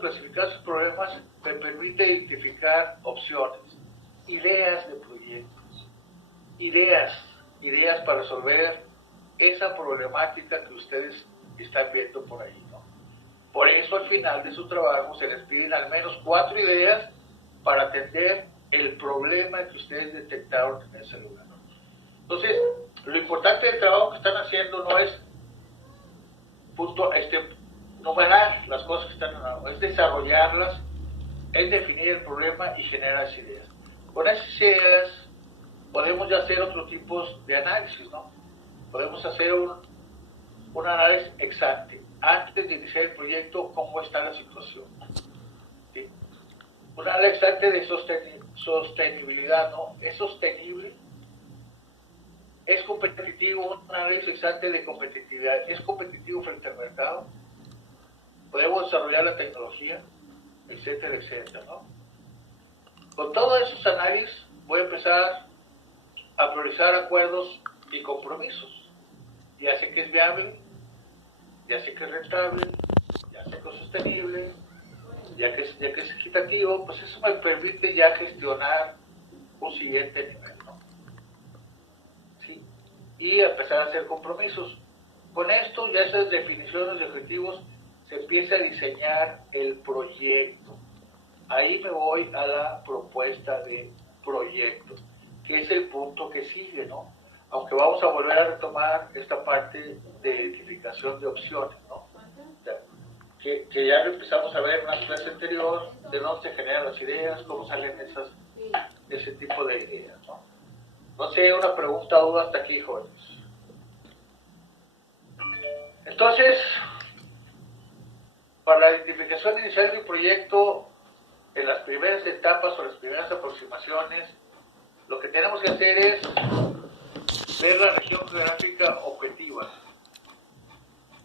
clasificar sus problemas me permite identificar opciones, ideas de proyectos, ideas para resolver esa problemática que ustedes están viendo por ahí, ¿no? Por eso al final de su trabajo se les piden al menos 4 ideas para atender el problema que ustedes detectaron en ese lugar, ¿no? Entonces, lo importante del trabajo que están haciendo no es numerar las cosas que están en la, es desarrollarlas, es definir el problema y generar esas ideas. Con esas ideas podemos ya hacer otros tipos de análisis, ¿no? Podemos hacer un análisis exacto. Antes de iniciar el proyecto, ¿cómo está la situación? ¿Sí? Un análisis exacto de sostenibilidad, ¿no? ¿Es sostenible? ¿Es competitivo? Un análisis exacto de competitividad. ¿Es competitivo frente al mercado? ¿Podemos desarrollar la tecnología? Etcétera, etcétera, ¿no? Con todos esos análisis voy a empezar a priorizar acuerdos y compromisos. Ya sé que es viable, ya sé que es rentable, ya sé que es sostenible, ya que es equitativo, pues eso me permite ya gestionar un siguiente nivel, ¿no? ¿Sí? Y empezar a hacer compromisos. Con esto, ya esas definiciones de objetivos, se empieza a diseñar el proyecto. Ahí me voy a la propuesta de proyecto, que es el punto que sigue, ¿no? Aunque vamos a volver a retomar esta parte de identificación de opciones, ¿no? O sea, que ya lo empezamos a ver en una clase anterior, de dónde se generan las ideas, cómo salen ese tipo de ideas, ¿no? No sé, una pregunta o duda hasta aquí, jóvenes. Entonces, para la identificación inicial del proyecto, en las primeras etapas o las primeras aproximaciones, lo que tenemos que hacer es ver la región geográfica objetiva.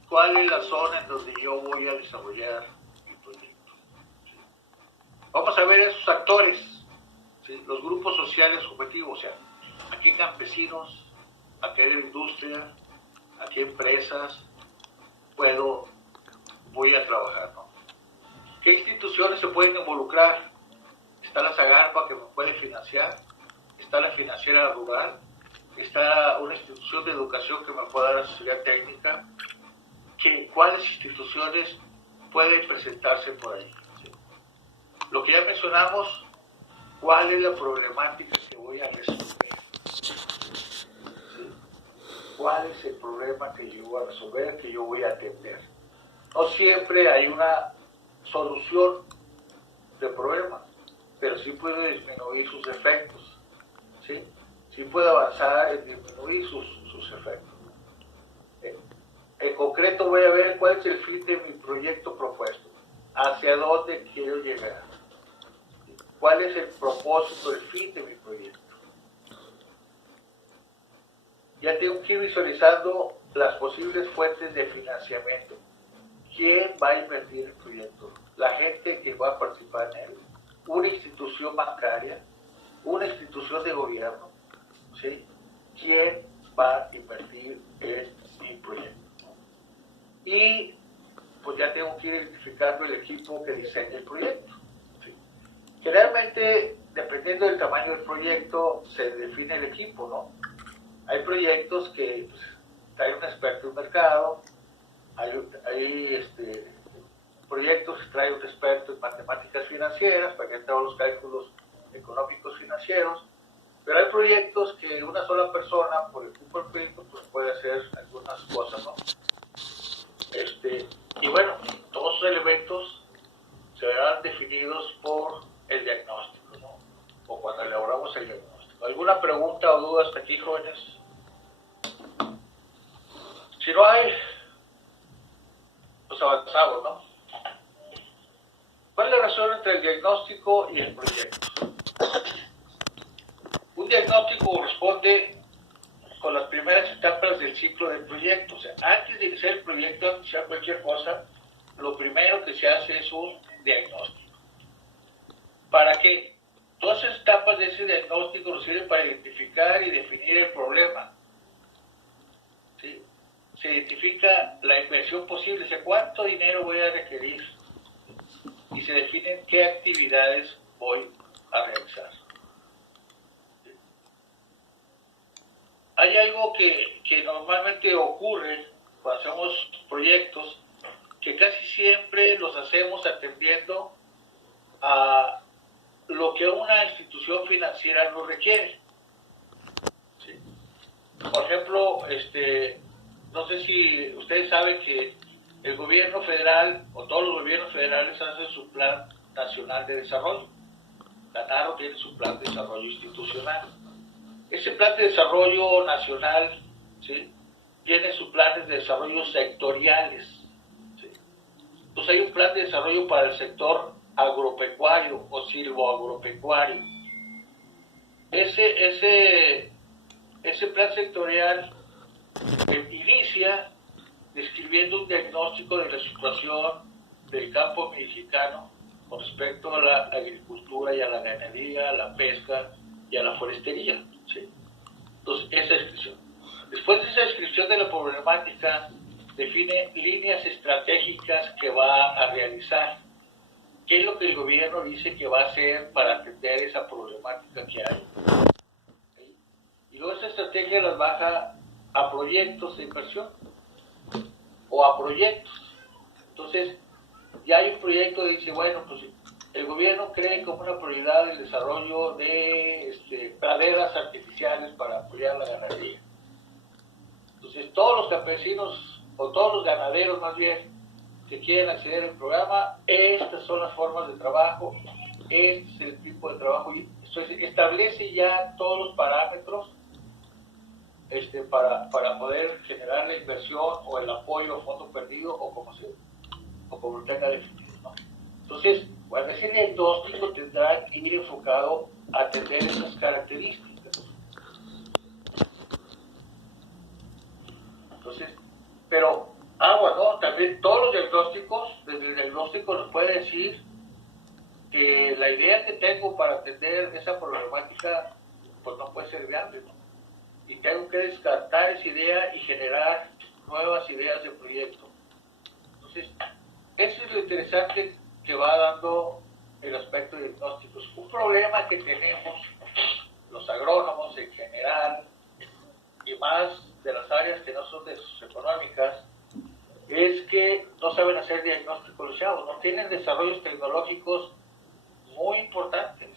¿Cuál es la zona en donde yo voy a desarrollar mi proyecto? ¿Sí? Vamos a ver esos actores, ¿sí? Los grupos sociales objetivos, o sea, a qué campesinos, a qué industria, a qué empresas voy a trabajar, ¿no? ¿Qué instituciones se pueden involucrar? Está la Zagarpa que me puede financiar, está la financiera rural, está una institución de educación que me pueda dar asesoría técnica. ¿Cuáles instituciones pueden presentarse por ahí? ¿Sí? Lo que ya mencionamos, ¿cuál es la problemática que voy a resolver? ¿Sí? ¿Cuál es el problema que yo voy a resolver, que yo voy a atender? No siempre hay una solución de problemas, pero sí puedo disminuir sus efectos, ¿sí? Sí puedo avanzar en disminuir sus efectos. En concreto voy a ver cuál es el fin de mi proyecto propuesto, hacia dónde quiero llegar, cuál es el propósito, el fin de mi proyecto. Ya tengo que ir visualizando las posibles fuentes de financiamiento. ¿Quién va a invertir en el proyecto? La gente que va a participar en él, una institución bancaria, una institución de gobierno, ¿sí? ¿Quién va a invertir en mi proyecto? Y pues ya tengo que ir identificando el equipo que diseña el proyecto, ¿sí? Generalmente, dependiendo del tamaño del proyecto, se define el equipo, ¿no? Hay proyectos que pues, traen un experto en mercado, hay proyectos que traen un experto en matemáticas financieras para que hagan los cálculos económicos financieros, pero hay proyectos que una sola persona, por el tipo del proyecto, pues puede hacer algunas cosas, ¿no? Y bueno, todos esos elementos se verán definidos por el diagnóstico, ¿no? O cuando elaboramos el diagnóstico. ¿Alguna pregunta o duda hasta aquí, jóvenes? Si no hay, pues avanzamos, ¿no? ¿Cuál es la relación entre el diagnóstico y el proyecto? Un diagnóstico corresponde con las primeras etapas del ciclo del proyecto. O sea, antes de iniciar el proyecto, antes de iniciar cualquier cosa, lo primero que se hace es un diagnóstico. ¿Para qué? Todas las etapas de ese diagnóstico nos sirven para identificar y definir el problema. ¿Sí? Se identifica la inversión posible, o sea, cuánto dinero voy a requerir, se definen qué actividades voy a realizar. Hay algo que normalmente ocurre cuando hacemos proyectos, que casi siempre los hacemos atendiendo a lo que una institución financiera nos requiere. ¿Sí? Por ejemplo, no sé si ustedes saben que el gobierno federal o todos los gobiernos federales hacen su plan nacional de desarrollo. La NARO tiene su plan de desarrollo institucional. Ese plan de desarrollo nacional, ¿sí?, tiene sus planes de desarrollo sectoriales. ¿Sí? Entonces hay un plan de desarrollo para el sector agropecuario o silvoagropecuario. Ese plan sectorial inicia describiendo un diagnóstico de la situación del campo mexicano con respecto a la agricultura y a la ganadería, a la pesca y a la forestería. ¿Sí? Entonces, esa descripción. Después de esa descripción de la problemática, define líneas estratégicas que va a realizar. ¿Qué es lo que el gobierno dice que va a hacer para atender esa problemática que hay? ¿Sí? Y luego esa estrategia las baja a proyectos de inversión o a proyectos. Entonces, ya hay un proyecto que dice, bueno, pues el gobierno cree como una prioridad el desarrollo de praderas artificiales para apoyar la ganadería. Entonces, todos los campesinos, o todos los ganaderos más bien, que quieren acceder al programa, estas son las formas de trabajo, este es el tipo de trabajo, y establece ya todos los parámetros para poder generar la inversión o el apoyo a fondo perdido o como lo tenga definido, ¿no? Entonces, bueno, ese diagnóstico tendrá que ir enfocado a atender esas características. Entonces, pero ¿no? También todos los diagnósticos, desde el diagnóstico nos puede decir que la idea que tengo para atender esa problemática pues no puede ser viable, ¿no? Y tengo que descartar esa idea y generar nuevas ideas de proyecto. Entonces, eso es lo interesante que va dando el aspecto de diagnósticos. Un problema que tenemos los agrónomos en general, y más de las áreas que no son de socioeconómicas, es que no saben hacer diagnósticos los chavos, no tienen desarrollos tecnológicos muy importantes,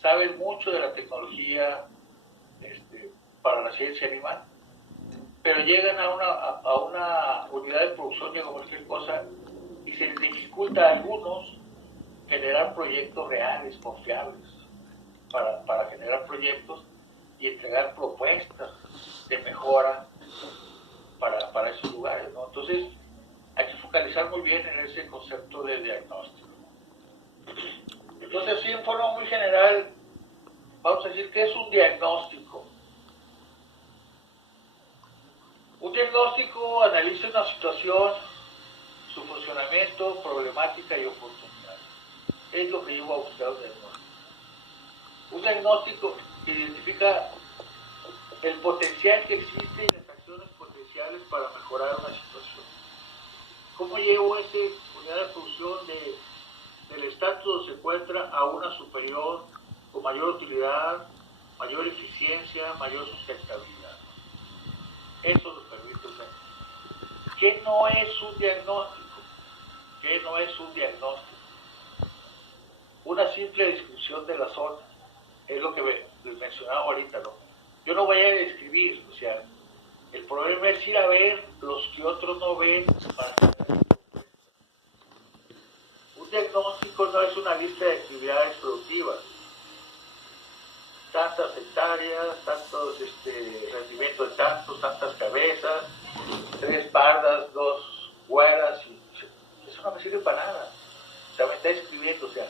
saben mucho de la tecnología para la ciencia animal, pero llegan a una unidad de producción de cualquier cosa y se les dificulta a algunos generar proyectos reales, confiables, para generar proyectos y entregar propuestas de mejora para esos lugares, ¿no? Entonces, hay que focalizar muy bien en ese concepto de diagnóstico. Entonces, así en forma muy general, vamos a decir que es un diagnóstico. Un diagnóstico analiza una situación, su funcionamiento, problemática y oportunidad. Es lo que llevo a buscar un diagnóstico. Un diagnóstico identifica el potencial que existe y las acciones potenciales para mejorar una situación. ¿Cómo llevo esa unidad de producción del estatus donde se encuentra a una superior, con mayor utilidad, mayor eficiencia, mayor sustentabilidad? Eso nos permite hacer. ¿Qué no es un diagnóstico? ¿Qué no es un diagnóstico? Una simple descripción de la zona. Es lo que les mencionaba ahorita, ¿no? Yo no voy a describir, o sea, el problema es ir a ver los que otros no ven para un diagnóstico no es una lista de actividades productivas. Tantas hectáreas, tantos rendimiento de tantas cabezas, 3 pardas, 2 güeras, y eso no me sirve para nada. O sea, me está escribiendo, o sea,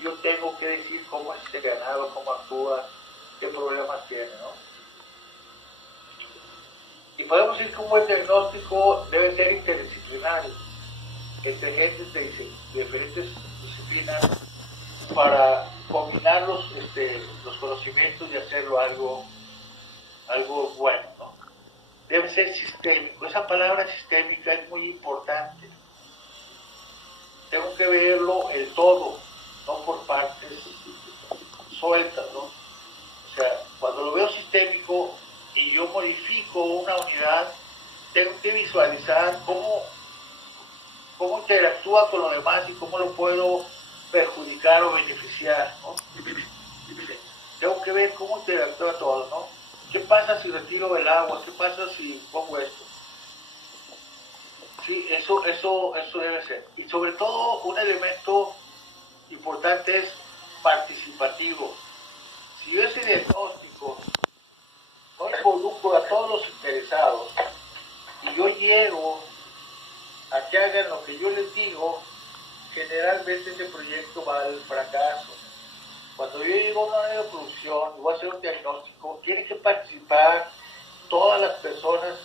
yo tengo que decir cómo es ese ganado, cómo actúa, qué problemas tiene, ¿no? Y podemos decir cómo el diagnóstico debe ser interdisciplinario, entre gentes de diferentes disciplinas, para combinar los conocimientos y hacerlo algo bueno, ¿no? Debe ser sistémico. Esa palabra sistémica es muy importante. tengo que verlo el todo, no por partes sueltas, ¿no? O sea, cuando lo veo sistémico y yo modifico una unidad, tengo que visualizar cómo interactúa con lo demás y cómo lo puedo perjudicar o beneficiar, ¿no? Tengo que ver cómo interactúa todo, ¿no? ¿Qué pasa si retiro el agua? ¿Qué pasa si pongo esto? Sí, eso debe ser. Y sobre todo, un elemento importante es participativo. Si yo ese diagnóstico no involucro a todos los interesados y yo llego a que hagan lo que yo les digo, generalmente ese proyecto va al fracaso. Cuando yo llego a una área de producción y voy a hacer un diagnóstico, tienen que participar todas las personas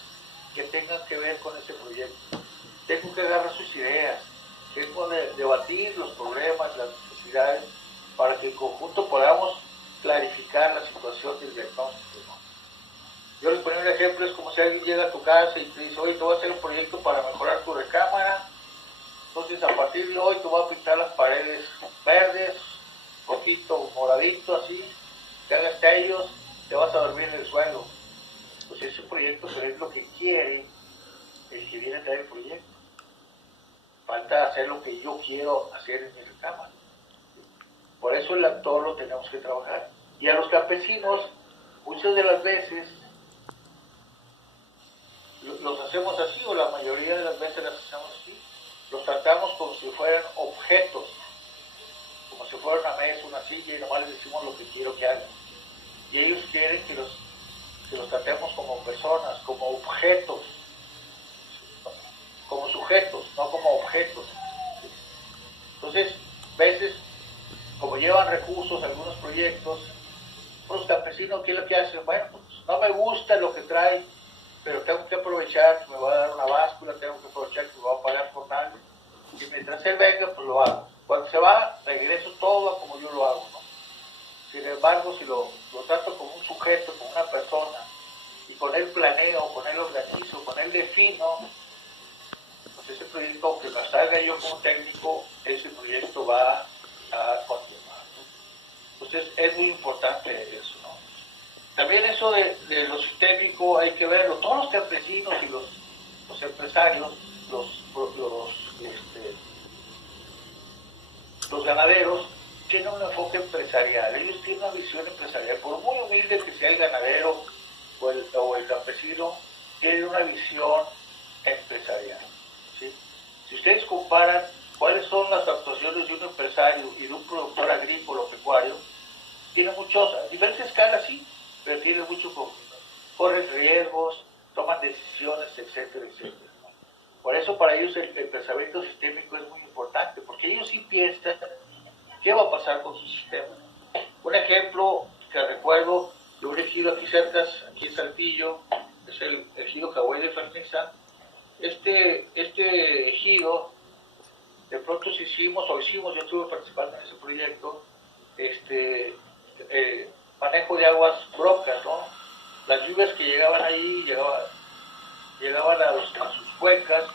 que tengan que ver con ese proyecto. Tengo que agarrar sus ideas, tengo que debatir los problemas, las necesidades, para que en conjunto podamos clarificar la situación del diagnóstico, ¿no? Yo les ponía un ejemplo, es como si alguien llega a tu casa y te dice, oye, te voy a hacer un proyecto para mejorar tu recámara, entonces a partir de hoy te voy a pintar las paredes verdes, rojito, moradito, así, que hagas tallos, te vas a dormir en el suelo. Pues ese proyecto pero es lo que quiere el que viene a traer el proyecto. Falta hacer lo que yo quiero hacer en mi recámara. Por eso el actor lo tenemos que trabajar. Y a los campesinos, muchas de las veces, los hacemos así, o la mayoría de las veces las hacemos así. Los tratamos como si fueran objetos, como si fuera una mesa, una silla, y nomás les decimos lo que quiero que hagan. Y ellos quieren que los tratemos como personas, como objetos, como sujetos, no como objetos. Entonces, a veces, como llevan recursos algunos proyectos, los campesinos, ¿qué es lo que hacen? Bueno, pues no me gusta lo que trae, pero tengo que aprovechar que me va a dar una báscula, tengo que aprovechar que me va a pagar por nada. Y mientras él venga, pues lo hago. Cuando se va, regreso todo a como yo lo hago, ¿no? Sin embargo, si lo trato como un sujeto, como una persona, y con él planeo, con él organizo, con él defino, pues ese proyecto, aunque me salga yo como técnico, ese proyecto va a continuar, ¿no? Entonces es muy importante eso, ¿no? También eso de lo sistémico hay que verlo. Todos los campesinos y los empresarios, los ganaderos, tienen un enfoque empresarial. Ellos tienen una visión empresarial. Por muy humilde que sea el ganadero o el campesino, tienen una visión empresarial, ¿sí? Si ustedes comparan cuáles son las actuaciones de un empresario y de un productor agrícola o pecuario, tienen muchos, a diferentes escalas sí, pero tienen mucho corren riesgos, toman decisiones, etcétera, etcétera, ¿no? Por eso para ellos el pensamiento sistémico es muy importante, porque ellos sí piensan qué va a pasar con su sistema. Un ejemplo que recuerdo de un ejido aquí cerca, aquí en Saltillo, es el ejido Cahuay de Ferniza. Este ejido, de pronto hicimos, yo estuve participando en ese proyecto, manejo de aguas broncas, ¿no? Las lluvias que llegaban ahí, llegaban a sus cuencas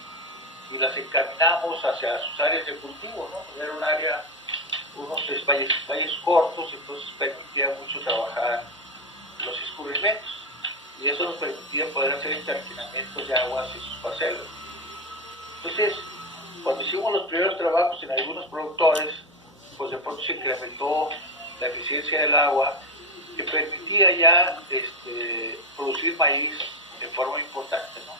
y las encaminamos hacia sus áreas de cultivo, ¿no? Era un área, unos valles cortos, entonces permitía mucho trabajar los escurrimientos. Y eso nos permitía poder hacer encaminamientos de aguas en sus parcelas. Entonces, cuando hicimos los primeros trabajos en algunos productores, pues de pronto se incrementó la eficiencia del agua, que permitía ya producir maíz de forma importante, ¿no?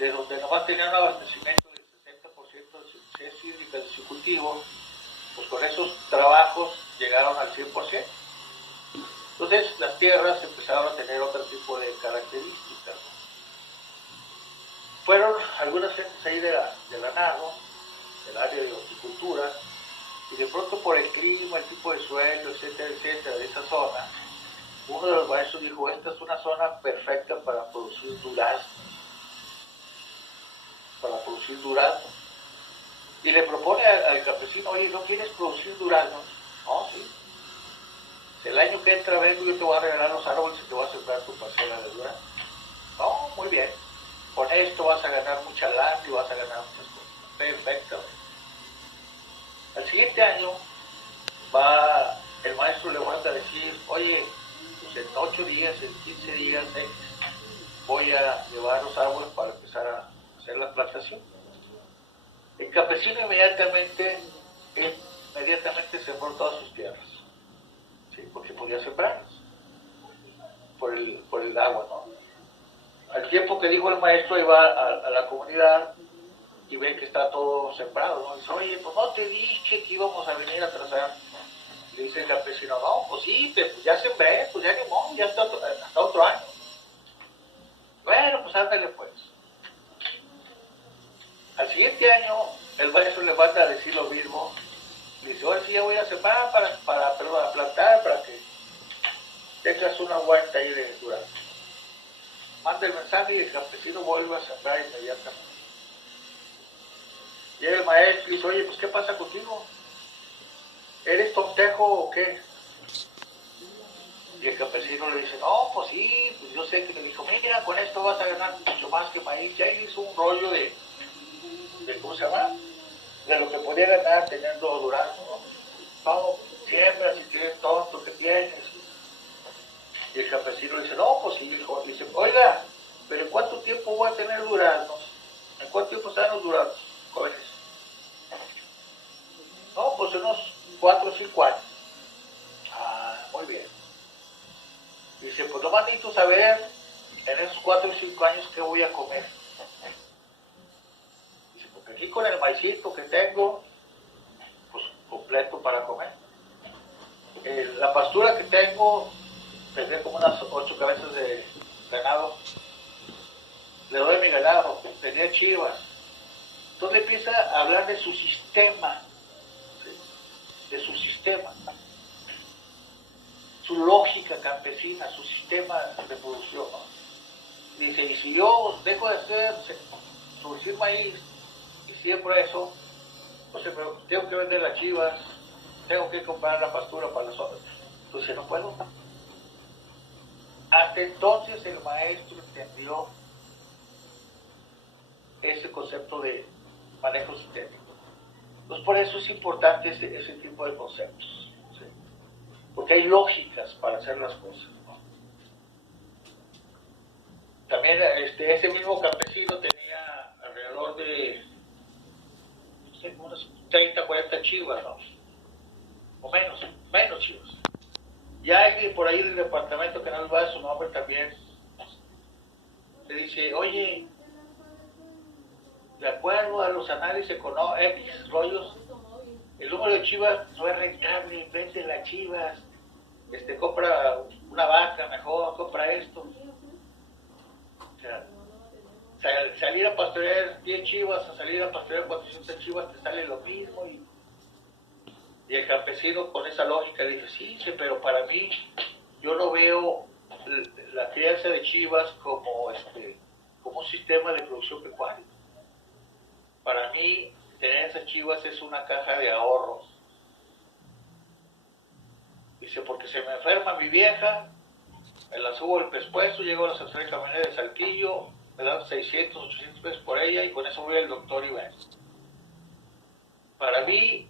De donde nomás tenía un abastecimiento del 60% de suficiencia hídrica de su cultivo, pues con esos trabajos llegaron al 100%. Entonces las tierras empezaron a tener otro tipo de características, ¿no? Fueron algunas gentes ahí de la NARO, del área de horticultura, y de pronto por el clima, el tipo de suelo, etcétera, etcétera, de esa zona, uno de los maestros dijo, esta es una zona perfecta para producir durazno. Y le propone al campesino, oye, ¿no quieres producir duraznos? No, sí. Si el año que entra vengo, yo te voy a regalar los árboles y te voy a sembrar tu parcela de durazno. No, muy bien. Con esto vas a ganar mucha lana y vas a ganar muchas cosas. Perfecto. Al siguiente año el maestro le va a decir, oye, pues en 8 días, en 15 días, voy a llevar los árboles para empezar a hacer la plantación. El campesino inmediatamente sembró todas sus tierras, ¿sí? Porque podía sembrarlas por el agua, ¿no? Al tiempo que dijo el maestro, iba a la comunidad y ve que está todo sembrado, ¿no? Dice, oye, pues no te dije que íbamos a venir a trazar. Le dice el campesino, no, pues sí, pues ya sembré, pues ya ni modo, ya hasta otro año. Bueno, pues ándale pues. Al siguiente año, el maestro le manda a decir lo mismo. Le dice, ahora sí ya voy a sembrar para plantar, para que tengas una huerta ahí de durazno. Manda el mensaje y el campesino vuelve a sembrar inmediatamente. Llega el maestro y dice, oye, pues ¿qué pasa contigo? ¿Eres tontejo o qué? Y el campesino le dice, no, pues sí, pues yo sé que le dijo, mira, con esto vas a ganar mucho más que maíz. Ya hizo un rollo de ¿cómo se llama? De lo que podía ganar teniendo durazno, ¿no? No, siembra, si tienes tonto, ¿qué tienes? Y el campesino le dice, no, pues sí, hijo. Y dice, oiga, pero ¿en cuánto tiempo voy a tener duraznos? ¿En cuánto tiempo están los duraznos, jóvenes? No, pues unos 4 o 5 años. Ah, muy bien. Dice, pues nomás necesito saber en esos 4 o 5 años qué voy a comer. Dice, porque aquí con el maicito que tengo, pues completo para comer. La pastura que tengo, tendré como unas 8 cabezas de ganado. Le doy a mi ganado, tenía chivas. Entonces empieza a hablar de su sistema, ¿sí? De su sistema, su lógica campesina, su sistema de producción, ¿no? Dice, y si yo dejo de producir maíz y siembro eso, pues tengo que vender las chivas, tengo que comprar la pastura para las otras. Entonces no puedo. Hasta entonces el maestro entendió ese concepto de manejo sistémico. Entonces por eso es importante ese tipo de conceptos, ¿sí? Porque hay lógicas para hacer las cosas, ¿no? También ese mismo campesino tenía alrededor de, no sé, unas 30, 40 chivas, ¿no? O menos chivas. Ya alguien por ahí del departamento, que no va a su nombre también, le dice, oye, de acuerdo a los análisis económicos, rollos, el número de chivas no es rentable, vende las chivas, compra una vaca mejor, compra esto. O sea, salir a pastorear 10 chivas, a salir a pastorear 400 chivas, te sale lo mismo. Y el campesino con esa lógica dice, sí, pero para mí, yo no veo la crianza de chivas como un sistema de producción pecuaria. Para mí, tener esas chivas es una caja de ahorros. Dice, porque se me enferma mi vieja, me la subo al pescuezo, llego a la central de camionería de Saltillo, me dan 600, 800 pesos por ella y con eso voy al doctor y ven. Para mí,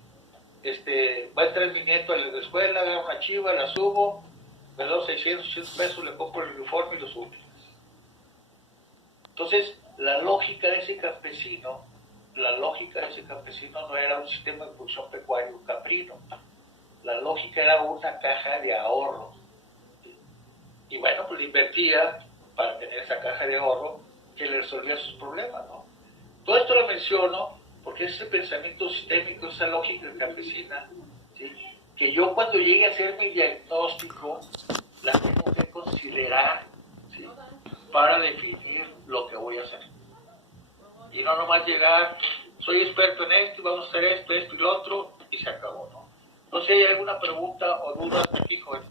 va a entrar mi nieto a la escuela, agarro una chiva, la subo, me doy 600, 800 pesos, le compro el uniforme y los útiles. Entonces, la lógica de ese campesino no era un sistema de producción pecuario caprino. La lógica era una caja de ahorro. Y bueno, pues le invertía para tener esa caja de ahorro que le resolvía sus problemas, ¿no? Todo esto lo menciono porque ese pensamiento sistémico, esa lógica campesina, ¿sí? Que yo cuando llegue a hacer mi diagnóstico, la tengo que considerar, ¿sí? Para definir lo que voy a hacer. Y no nomás llegar, soy experto en esto, y vamos a hacer esto y lo otro, y se acabó, ¿no? No sé si hay alguna pregunta o duda aquí, jóvenes.